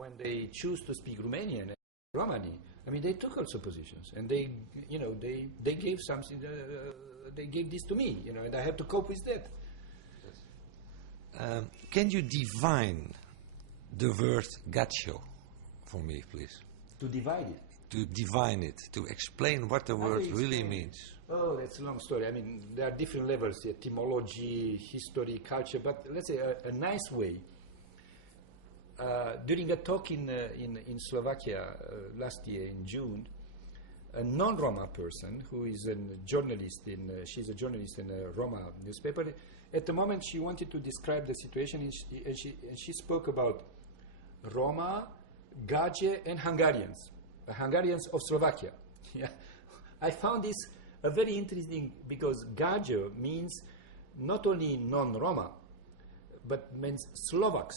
when they choose to speak Romanian and Romani, I mean, they took also positions, and they gave something. They gave this to me, and I have to cope with that. Can you define the word gadjo for me, please? To divide it. To define it, to explain what the word really means. Oh, that's a long story. I mean, there are different levels: etymology, history, culture. But let's say a nice way. During a talk in Slovakia last year in June, a non-Roma person who is a journalist she's a journalist in a Roma newspaper. At the moment, she wanted to describe the situation, and she spoke about Roma, gadjo, and Hungarians of Slovakia. Yeah, I found this very interesting because gadjo means not only non-Roma, but means Slovaks.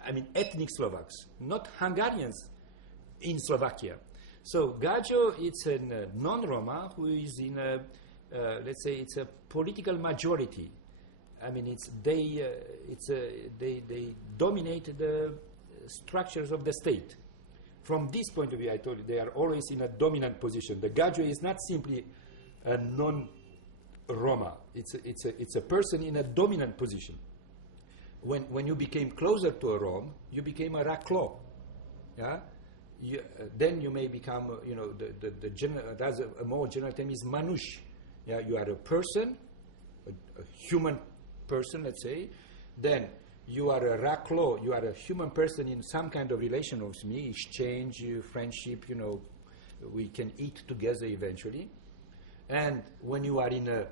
I mean, ethnic Slovaks, not Hungarians in Slovakia. So gadjo, it's a non-Roma who is in a, let's say, it's a political majority. I mean, they dominate the structures of the state. From this point of view, I told you, they are always in a dominant position. The gadjo is not simply a non-Roma. It's a person in a dominant position. When you became closer to a Rom, you became a raklo. Yeah? Then you may become, that's a more general term is manush. Yeah? You are a person, a human person, let's say. Then you are a raklo, you are a human person in some kind of relation with me, exchange, friendship, we can eat together eventually. And when you are in a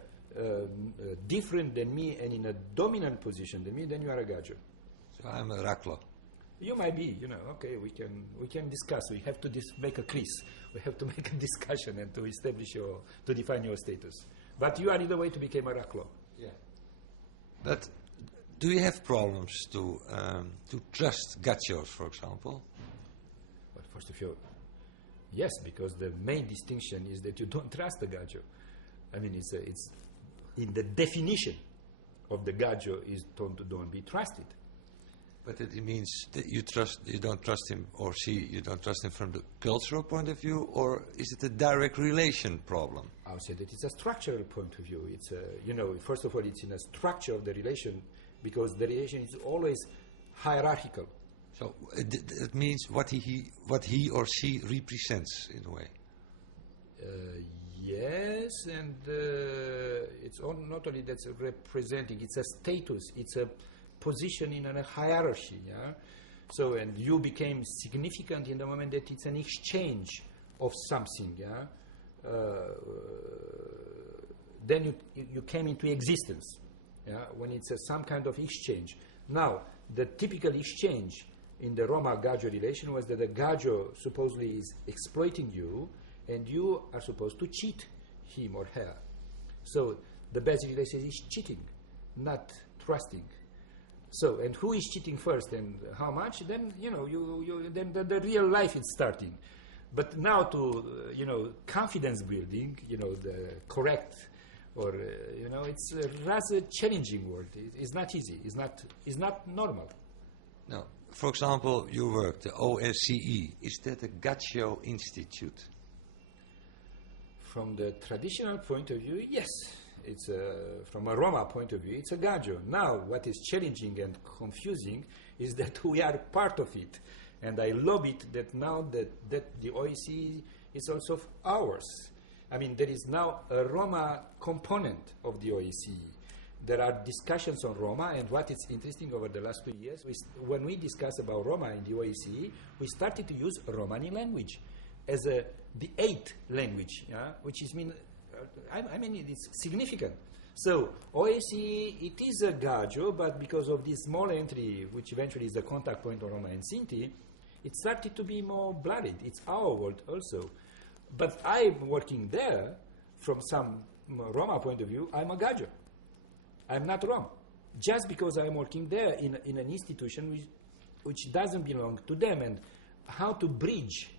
different than me and in a dominant position than me, then you are a gadjo. So I'm a raklo. You might be, okay, we can discuss. We have to make a quiz. We have to make a discussion and to establish to define your status. But you are either way to become a raklo. Yeah. But do you have problems to trust gadjos, for example? Well, first of all, yes, because the main distinction is that you don't trust the gadjo. I mean, it's in the definition of the gadjo is don't be trusted. But it means that you don't trust him or she, you don't trust him from the cultural point of view, or is it a direct relation problem? I would say that it's a structural point of view. It's first of all, it's in a structure of the relation, because the relation is always hierarchical. So it means what he or she represents in a way. Yes, and it's not only that's representing, it's a status, it's a position in a hierarchy. Yeah? So, and you became significant in the moment that it's an exchange of something. Yeah? Then you came into existence. Yeah? When it's some kind of exchange. Now, the typical exchange in the Roma-Gadjo relation was that the Gadjo supposedly is exploiting you, and you are supposed to cheat him or her. So the basic relation is cheating, not trusting. So, and who is cheating first and how much? Then then the real life is starting. But now to confidence building, the correct, or it's a rather challenging word. It's not easy. It's not normal. No. For example, your work, the OSCE, is that a gadjo institute? From the traditional point of view, yes. It's from a Roma point of view, it's a gadjo. Now, what is challenging and confusing is that we are part of it. And I love it that now that the OSCE is also ours. I mean, there is now a Roma component of the OSCE. There are discussions on Roma, and what is interesting over the last 2 years, when we discuss about Roma in the OSCE, we started to use Romani language as the eighth language, which is it's significant. So OSCE, it is a gadjo, but because of this small entry, which eventually is the contact point on Roma and Sinti, it started to be more blurred. It's our world also. But I'm working there, from some Roma point of view, I'm a gadjo. I'm not Rom. Just because I'm working there in an institution which doesn't belong to them, and how to bridge,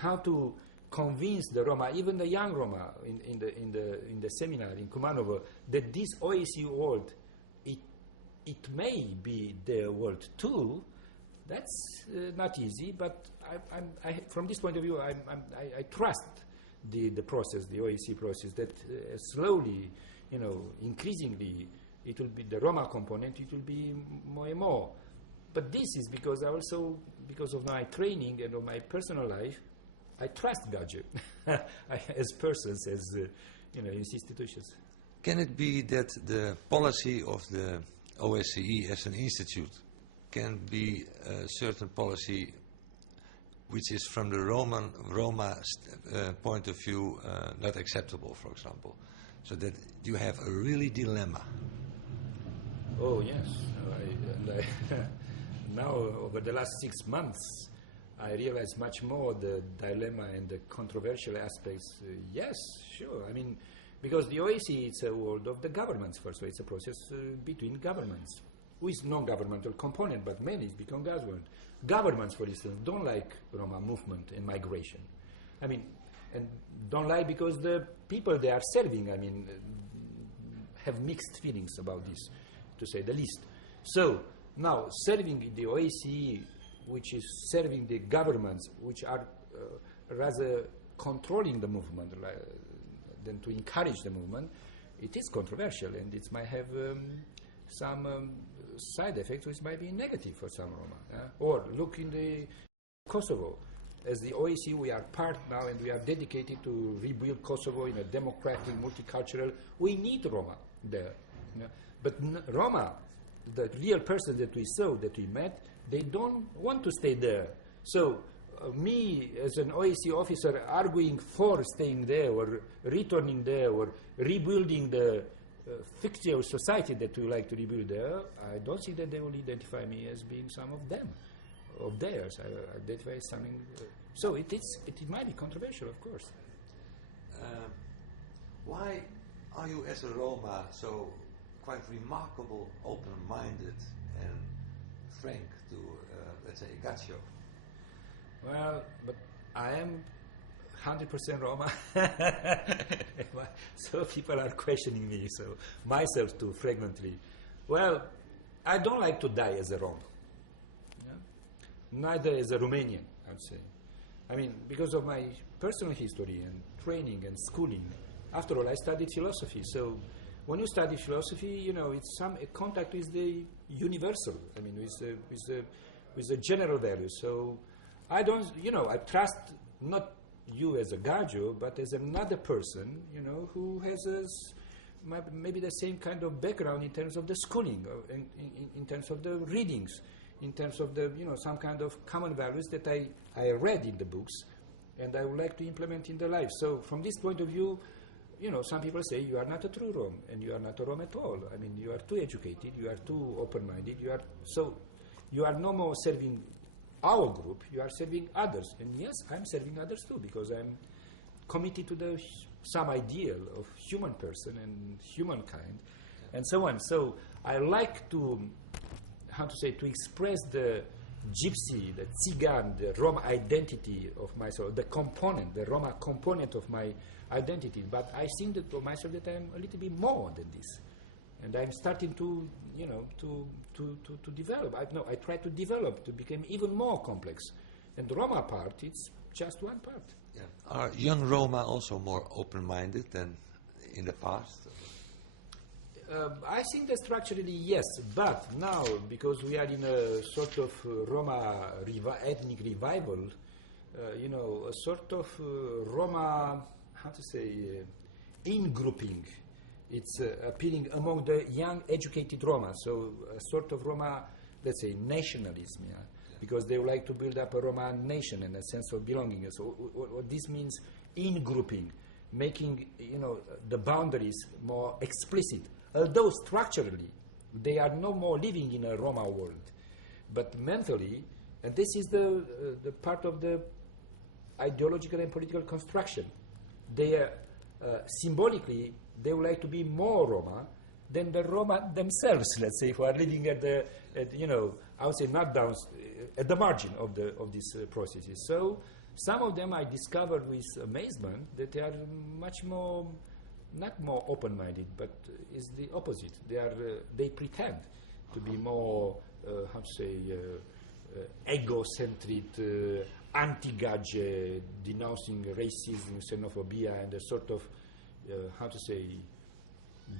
how to convince the Roma, even the young Roma in the seminar in Kumanovo, that this OSCE world, it may be their world too, That's not easy, but from this point of view, I trust the process, the OSCE process, that slowly, increasingly, it will be the Roma component, it will be more and more. But this is because because of my training and of my personal life, I trust gadjo as persons, as institutions. Can it be that the policy of the OSCE as an institute can be a certain policy which is from the Roma point of view not acceptable, for example, so that you have a really dilemma? Oh yes, now over the last 6 months I realize much more the dilemma and the controversial aspects. Yes, sure. I mean, because the OSCE is a world of the governments first, so it's a process between governments, with non-governmental component, but mainly it's become government. Governments, for instance, don't like Roma movement and migration. I mean, and don't like because the people they are serving, have mixed feelings about this, to say the least. So now serving the OSCE, which is serving the governments, which are rather controlling the movement than to encourage the movement, it is controversial, and it might have some side effects which might be negative for some Roma. Or look in the Kosovo. As the OSCE, we are part now, and we are dedicated to rebuild Kosovo in a democratic, multicultural. We need Roma there. But Roma, the real person that we saw, that we met, they don't want to stay there. So me, as an OSCE officer, arguing for staying there or returning there or rebuilding the fictional society that we like to rebuild there, I don't think that they will identify me as being some of them, of theirs. I identify as something. So it might be controversial, of course. Why are you, as a Roma, so quite remarkable, open-minded, and frank to, let's say, gadjo? Well, but I am 100% Roma. So people are questioning me, so myself too, frequently. Well, I don't like to die as a Roma. Neither as a Romanian, I'd say. Because of my personal history and training and schooling. After all, I studied philosophy, so when you study philosophy, it's a contact with the universal, with the general values. So I don't, I trust not you as a gadjo, but as another person, who has maybe the same kind of background in terms of the schooling, in terms of the readings, in terms of the, some kind of common values that I read in the books, and I would like to implement in the life. So from this point of view, some people say you are not a true Rom, and you are not a Rom at all. You are too educated, you are too open-minded, you are no more serving our group, you are serving others. And yes, I'm serving others too, because I'm committed to some ideal of human person and humankind, and so on. So I like to, to express the gypsy, the Tsigan, the Roma identity of myself, the Roma component of my identity. But I think that for myself that I'm a little bit more than this. And I'm starting to, to develop. I try to develop, to become even more complex. And the Roma part, it's just one part. Yeah. Are young Roma also more open-minded than in the past? I think that structurally, yes. But now, because we are in a sort of Roma ethnic revival, a sort of Roma, in-grouping. It's appearing among the young, educated Roma. So a sort of Roma, let's say, nationalism, because they would like to build up a Roma nation and a sense of belonging. So what this means, in-grouping, making, the boundaries more explicit. Although structurally, they are no more living in a Roma world. But mentally, and this is the part of the ideological and political construction, they are symbolically, they would like to be more Roma than the Roma themselves, let's say, who are living at I would say not down, at the margin of these processes. So some of them I discovered with amazement that they are much more, not more open-minded, but is the opposite. They pretend to be more, egocentric, anti-gadjo, denouncing racism, xenophobia, and a sort of, how to say,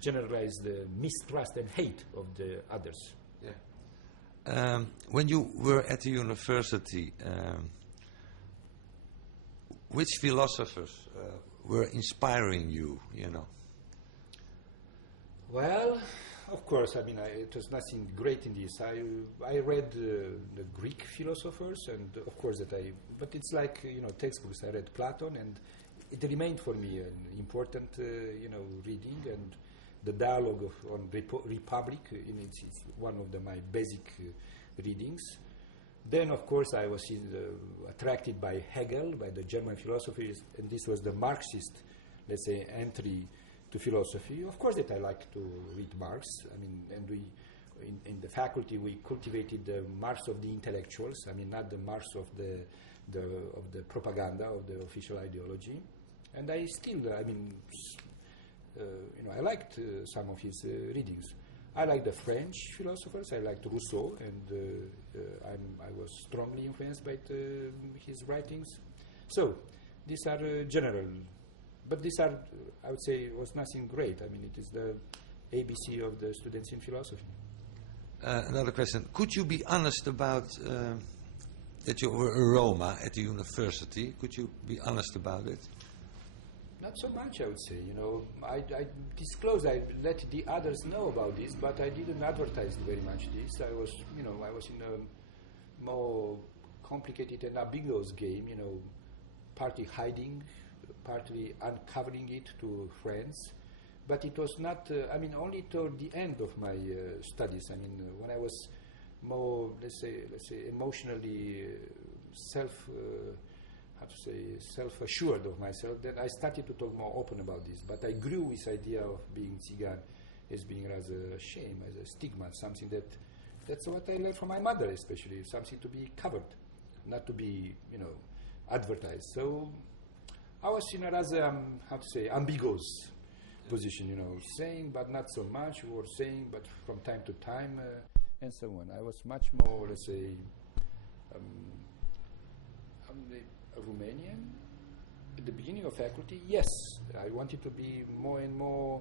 generalized mistrust and hate of the others. Yeah. When you were at the university, which philosophers were inspiring you, you know? Well, of course, I mean, it was nothing great in this. I read the Greek philosophers, and of course but it's like, textbooks. I read Plato, and it remained for me an important, reading, and the dialogue on Republic, it's one of my basic readings. Then, of course, I was attracted by Hegel, by the German philosophers, and this was the Marxist, let's say, entry to philosophy. Of course that I like to read Marx. I mean, and we, in the faculty, we cultivated the Marx of the intellectuals. I mean, not the Marx of the propaganda, of the official ideology. And I still, I liked some of his readings. I like the French philosophers. I liked Rousseau, and I was strongly influenced by his writings. So these are general, but these are, I would say, was nothing great. I mean, it is the ABC of the students in philosophy. Another question: could you be honest about that you were a Roma at the university? Could you be honest about it? Not so much, I would say. I disclosed, I let the others know about this, but I didn't advertise very much this. I was in a more complicated and ambiguous game, partly hiding, partly uncovering it to friends. But it was not, only toward the end of my studies. I mean, when I was more, let's say, emotionally self-assured of myself, then I started to talk more open about this. But I grew this idea of being Tsigan as being rather a shame, as a stigma, something that's what I learned from my mother, especially, something to be covered, not to be, advertised. So I was in a rather, ambiguous position, saying but not so much, or saying but from time to time, and so on. I was much more, let's say, Romanian. At the beginning of faculty, yes, I wanted to be more and more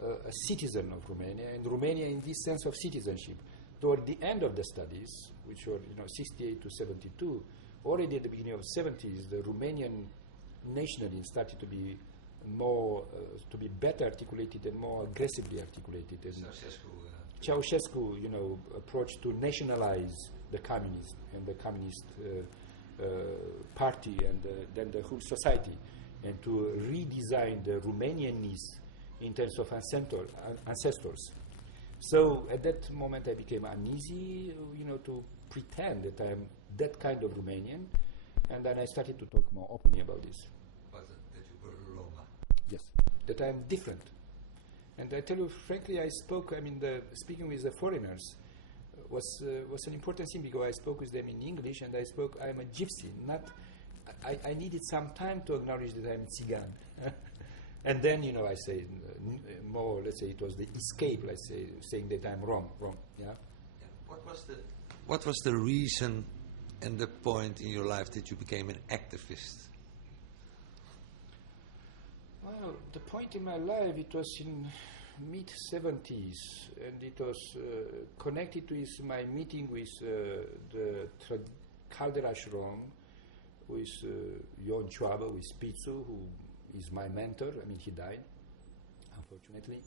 a citizen of Romania, and Romania in this sense of citizenship. Toward the end of the studies, which were 68 to 72, already at the beginning of the 70s, the Romanian nationalism started to be more, to be better articulated and more aggressively articulated. And Ceausescu, approach to nationalize the communist and the communist party and then the whole society, and to redesign the Romanianness in terms of ancestors. So at that moment I became uneasy, to pretend that I am that kind of Romanian, and then I started to talk more openly about this. But that you were a Roma? Yes, that I am different. And I tell you frankly, speaking with the foreigners was an important thing, because I spoke with them in English, and I am a gypsy. I needed some time to acknowledge that I am Tsigan. And then, I say more, let's say it was the escape, let's say, saying that I'm Rom, yeah? What was the reason and the point in your life that you became an activist? Well, the point in my life, it was in mid-70s, and it was connected with my meeting with the Calderaș Rom, with Ion Cioaba, with Pizzu, who is my mentor. He died, unfortunately.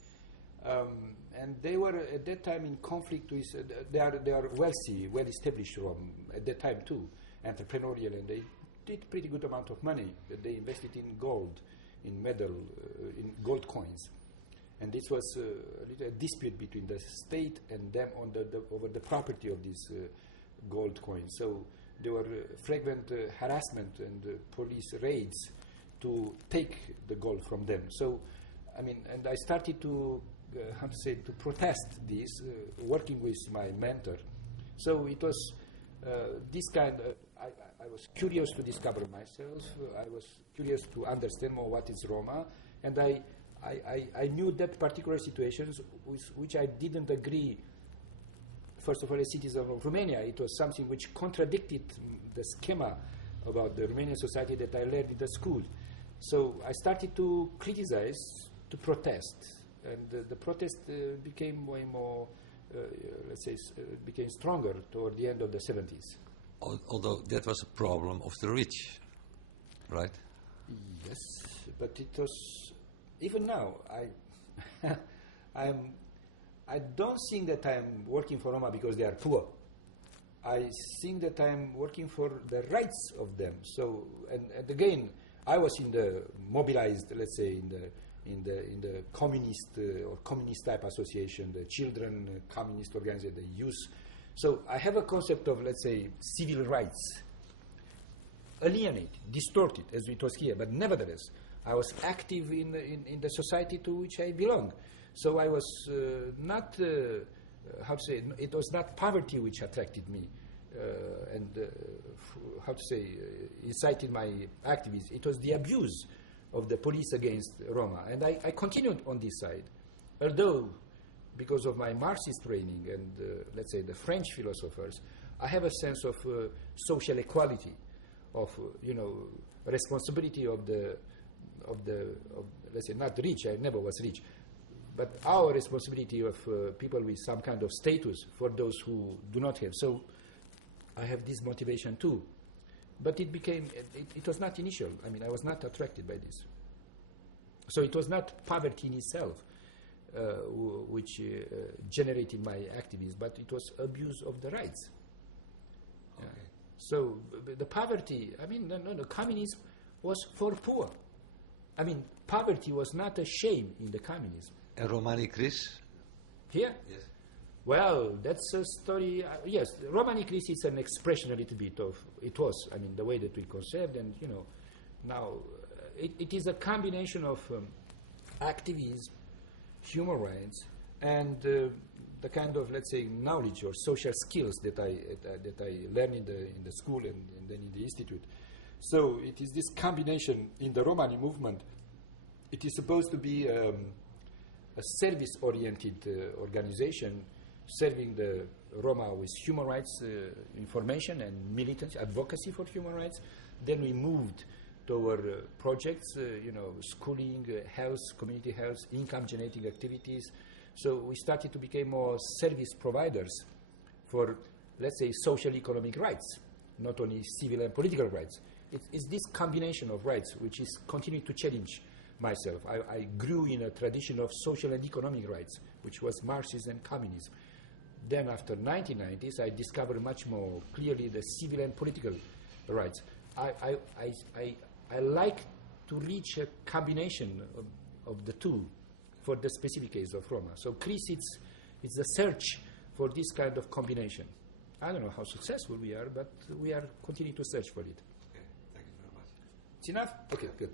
And they were at that time in conflict with, they are wealthy, well-established Rom at that time too, entrepreneurial, and they did pretty good amount of money. They invested in gold, in in gold coins. And this was a dispute between the state and them on over the property of these gold coins. So there were frequent harassment and police raids to take the gold from them. So, and I started to, to protest this, working with my mentor. So it was this kind of, I was curious to discover myself. I was curious to understand more what is Roma, and I knew that particular situations with which I didn't agree first of all, a citizen of Romania. It was something which contradicted the schema about the Romanian society that I learned in the school. So I started to criticize, to protest, and the protest became way more, let's say, became stronger toward the end of the 70s. Although that was a problem of the rich, right? Yes, but it was, even now, I don't think that I'm working for Roma because they are poor. I think that I'm working for the rights of them. So, and again, I was in the mobilized, let's say, in the communist or communist type association, the children communist organization, the youth. So I have a concept of, let's say, civil rights, alienated, distorted, as it was here. But nevertheless, I was active in the society to which I belong. So I was not, how to say, it was not poverty which attracted me and, how to say, incited my activism. It was the abuse of the police against Roma. And I continued on this side. Although, because of my Marxist training and, let's say, the French philosophers, I have a sense of social equality, of, responsibility of let's say, not rich, I never was rich, but our responsibility of people with some kind of status for those who do not have. So I have this motivation too. But it became, it was not initial. I mean, I was not attracted by this. So it was not poverty in itself which generated my activism, but it was abuse of the rights. Okay. So the poverty, I mean, no, communism was for poor. I mean, poverty was not a shame in the communism. And Romani Chris? Here? Yes. Well, that's a story. Yes, Romani Chris is an expression a little bit of, it was, I mean, the way that we conceived, and, now it is a combination of activism, human rights, and the kind of, let's say, knowledge or social skills that I learned in the school and then in the institute. So it is this combination in the Romani movement. It is supposed to be a service-oriented organization serving the Roma with human rights information and militant advocacy for human rights. Then we moved toward projects, schooling, health, community health, income-generating activities. So we started to become more service providers for, let's say, social economic rights, not only civil and political rights. It's this combination of rights which is continuing to challenge myself. I grew in a tradition of social and economic rights, which was Marxism and communism. Then after 1990s, I discovered much more clearly the civil and political rights. I like to reach a combination of the two for the specific case of Roma. So Chris, it's a search for this kind of combination. I don't know how successful we are, but we are continuing to search for it. Okay, thank you very much. It's enough? Okay, good.